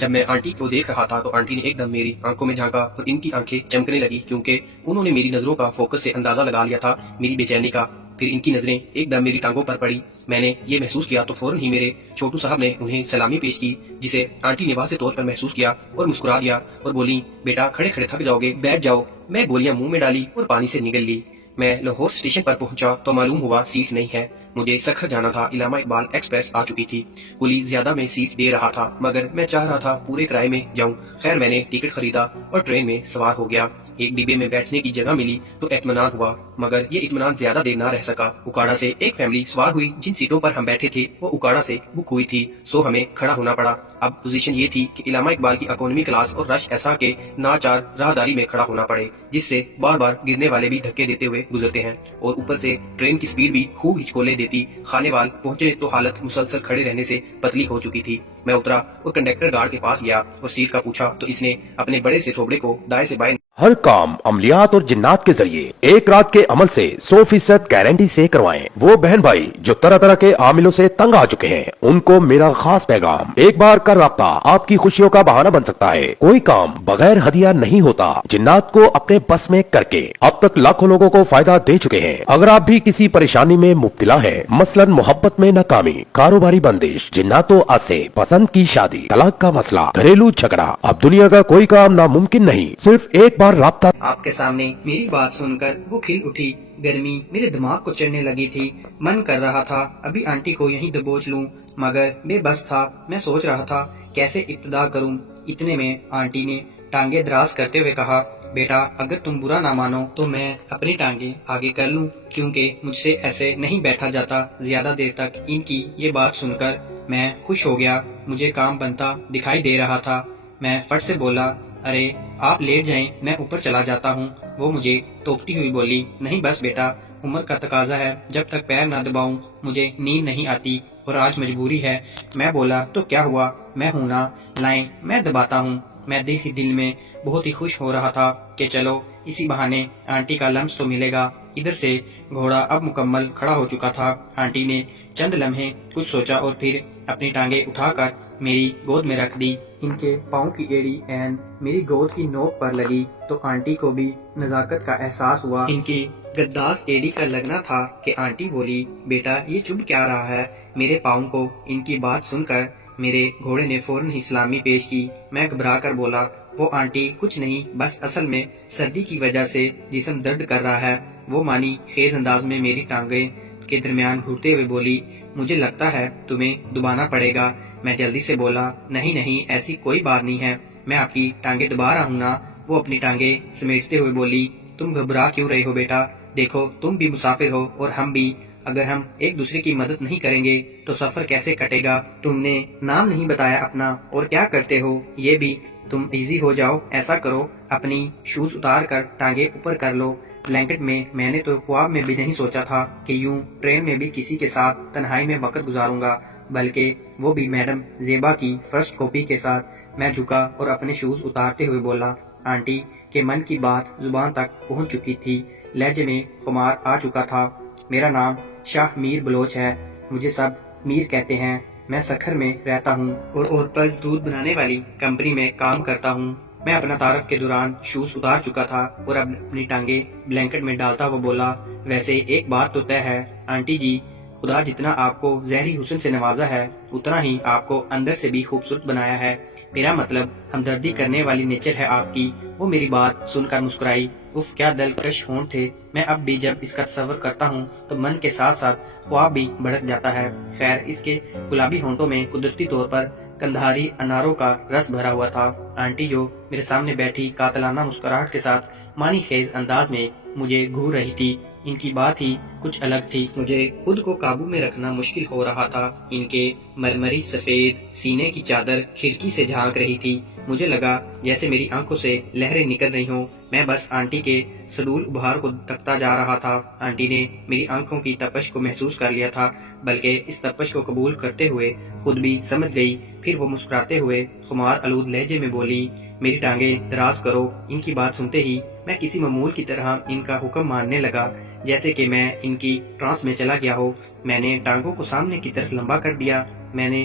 جب میں آنٹی کو دیکھ رہا تھا تو آنٹی نے ایک دم میری آنکھوں میں جھانکا اور ان کی آنکھیں چمکنے لگی کیونکہ انہوں نے میری نظروں کا فوکس سے اندازہ لگا لیا تھا میری بے چینی کا۔ پھر ان کی نظریں ایک دم میری ٹانگوں پر پڑی۔ میں نے یہ محسوس کیا تو فوراً ہی میرے چھوٹو صاحب نے انہیں سلامی پیش کی، جسے آنٹی نے واضح طور پر محسوس کیا اور مسکرا دیا اور بولی، بیٹا کھڑے کھڑے تھک جاؤ گے، بیٹھ جاؤ۔ میں گولیاں منہ میں ڈالی اور پانی سے نگل لی۔ میں لاہور اسٹیشن پر پہنچا تو معلوم ہوا سیٹ نہیں ہے۔ مجھے سکھر جانا تھا، علامہ اقبال ایکسپریس آ چکی تھی۔ کلی زیادہ میں سیٹ دے رہا تھا مگر میں چاہ رہا تھا پورے کرائے میں جاؤں۔ خیر میں نے ٹکٹ خریدا اور ٹرین میں سوار ہو گیا۔ ایک ڈبے میں بیٹھنے کی جگہ ملی تو اطمینان ہوا، مگر یہ اطمینان زیادہ دیر نہ رہ سکا۔ اکاڑا سے ایک فیملی سوار ہوئی، جن سیٹوں پر ہم بیٹھے تھے وہ اکاڑا سے بک ہوئی تھی، سو ہمیں کھڑا ہونا پڑا۔ اب پوزیشن یہ تھی کہ علامہ اقبال کی اکانومی کلاس اور رش ایسا کہ ناچار راہداری میں کھڑا ہونا پڑے، جس سے بار بار گرنے والے بھی دھکے دیتے ہوئے گزرتے ہیں، اور اوپر سے ٹرین کی سپیڈ بھی خوب ہچکولے دیتی۔ خانے وال پہنچے تو حالت مسلسل کھڑے رہنے سے پتلی ہو چکی تھی۔ میں اترا اور کنڈکٹر گارڈ کے پاس گیا اور سیٹ کا پوچھا تو اس نے اپنے بڑے سے تھوبڑے کو دائیں سے بائیں ہر کام عملیات اور جنات کے ذریعے ایک رات کے عمل سے 100% گارنٹی سے کروائیں۔ وہ بہن بھائی جو طرح طرح کے عاملوں سے تنگ آ چکے ہیں، ان کو میرا خاص پیغام، ایک بار کا رابطہ آپ کی خوشیوں کا بہانہ بن سکتا ہے۔ کوئی کام بغیر ہدیہ نہیں ہوتا۔ جنات کو اپنے بس میں کر کے اب تک لاکھوں لوگوں کو فائدہ دے چکے ہیں۔ اگر آپ بھی کسی پریشانی میں مبتلا ہے، مثلا محبت میں ناکامی، کاروباری بندش، جناتوں سے پسند کی شادی، طلاق کا مسئلہ، گھریلو جھگڑا، اب دنیا کا کوئی کام ناممکن نہیں، صرف ایک بار رابطہ۔ آپ کے سامنے میری بات سن کر وہ کھل اٹھی۔ گرمی میرے دماغ کو چڑھنے لگی تھی۔ من کر رہا تھا ابھی آنٹی کو یہیں دبوچ لوں، مگر بے بس تھا۔ میں سوچ رہا تھا کیسے ابتدا کروں۔ اتنے میں آنٹی نے ٹانگیں دراز کرتے ہوئے کہا، بیٹا اگر تم برا نہ مانو تو میں اپنی ٹانگیں آگے کر لوں، کیونکہ مجھ سے ایسے نہیں بیٹھا جاتا زیادہ دیر تک۔ ان کی یہ بات سن کر میں خوش ہو گیا۔ مجھے کام بنتا دکھائی دے رہا تھا۔ میں فٹ سے بولا، ارے آپ لیٹ جائیں، میں اوپر چلا جاتا ہوں۔ وہ مجھے توپتی ہوئی بولی، نہیں بس بیٹا، عمر کا تقاضا ہے، جب تک پیر نہ دباؤں مجھے نیند نہیں آتی، اور آج مجبوری ہے۔ میں بولا، تو کیا ہوا، میں ہوں نا، لائیں میں دباتا ہوں۔ میں دل میں بہت ہی خوش ہو رہا تھا کہ چلو اسی بہانے آنٹی کا لمس تو ملے گا۔ ادھر سے گھوڑا اب مکمل کھڑا ہو چکا تھا۔ آنٹی نے چند لمحے کچھ سوچا اور پھر اپنی ٹانگیں اٹھا کر میری گود میں رکھ دی۔ ان کے پاؤں کی ایڑی عین میری گود کی نوک پر لگی تو آنٹی کو بھی نزاکت کا احساس ہوا۔ ان کی گداز ایڑی کا لگنا تھا کہ آنٹی بولی، بیٹا یہ چبھ کیا رہا ہے میرے پاؤں کو۔ ان کی بات سن کر میرے گھوڑے نے فوراً ہی سلامی پیش کی۔ میں گھبرا کر بولا، وہ آنٹی کچھ نہیں، بس اصل میں سردی کی وجہ سے جسم درد کر رہا ہے۔ وہ مانی خیز انداز میں میری ٹانگیں کے درمیان گھورتے ہوئے بولی، مجھے لگتا ہے تمہیں دبانا پڑے گا۔ میں جلدی سے بولا، نہیں ایسی کوئی بات نہیں ہے، میں آپ کی ٹانگیں دبا رہا ہوں نا۔ وہ اپنی ٹانگیں سمیٹتے ہوئے بولی، تم گھبرا کیوں رہے ہو بیٹا، دیکھو تم بھی مسافر ہو اور ہم بھی، اگر ہم ایک دوسرے کی مدد نہیں کریں گے تو سفر کیسے کٹے گا۔ تم نے نام نہیں بتایا اپنا اور کیا کرتے ہو یہ بھی، تم ایزی ہو جاؤ، ایسا کرو اپنی شوز اتار کر ٹانگیں اوپر کر لو۔ بلینکٹ میں نے تو خواب میں بھی نہیں سوچا تھا کہ یوں ٹرین میں بھی کسی کے ساتھ تنہائی میں وقت گزاروں گا، بلکہ وہ بھی میڈم زیبا کی فرسٹ کاپی کے ساتھ۔ میں جھکا اور اپنے شوز اتارتے ہوئے بولا۔ آنٹی کے من کی بات زبان تک پہنچ چکی تھی، لہجے میں خمار آ چکا تھا۔ میرا نام شاہ میر بلوچ ہے، مجھے سب میر کہتے ہیں۔ میں سکھر میں رہتا ہوں اور اورپز دودھ بنانے والی کمپنی میں کام کرتا ہوں۔ میں اپنا تعارف کے دوران شوز اتار چکا تھا اور اب اپنی ٹانگیں بلینکٹ میں ڈالتا ہوا بولا، ویسے ایک بات تو طے ہے آنٹی جی، خدا جتنا آپ کو ظاہری حسن سے نوازا ہے اتنا ہی آپ کو اندر سے بھی خوبصورت بنایا ہے۔ میرا مطلب ہمدردی کرنے والی نیچر ہے آپ کی۔ وہ میری بات سن کر مسکرائی۔ اف کیا دلکش ہونٹ تھے۔ میں اب بھی جب اس کا تصور کرتا ہوں تو من کے ساتھ ساتھ خواب بھی بھڑک جاتا ہے۔ خیر اس کے گلابی ہونٹوں میں قدرتی طور پر کندھاری اناروں کا رس بھرا ہوا تھا۔ آنٹی جو میرے سامنے بیٹھی قاتلانہ مسکراہٹ کے ساتھ مانی خیز انداز میں مجھے گھور رہی تھی۔ ان کی بات ہی کچھ الگ تھی۔ مجھے خود کو قابو میں رکھنا مشکل ہو رہا تھا۔ ان کے مرمری سفید سینے کی چادر کھڑکی سے جھانک رہی تھی۔ مجھے لگا جیسے میری آنکھوں سے لہریں نکل رہی ہوں۔ میں بس آنٹی کے سڈول ابھار کو تکتا جا رہا تھا۔ آنٹی نے میری آنکھوں کی تپش کو محسوس کر لیا تھا، بلکہ اس تپش کو قبول کرتے ہوئے خود بھی سمجھ گئی۔ پھر وہ مسکراتے ہوئے خمار آلود لہجے میں بولی، میری ٹانگیں دراز کرو۔ ان کی بات سنتے ہی میں کسی معمول کی طرح ان کا حکم ماننے لگا، جیسے کہ میں ان کی ٹرانس میں چلا گیا ہو۔ میں نے ٹانگوں کو سامنے کی طرف لمبا کر دیا۔ میں نے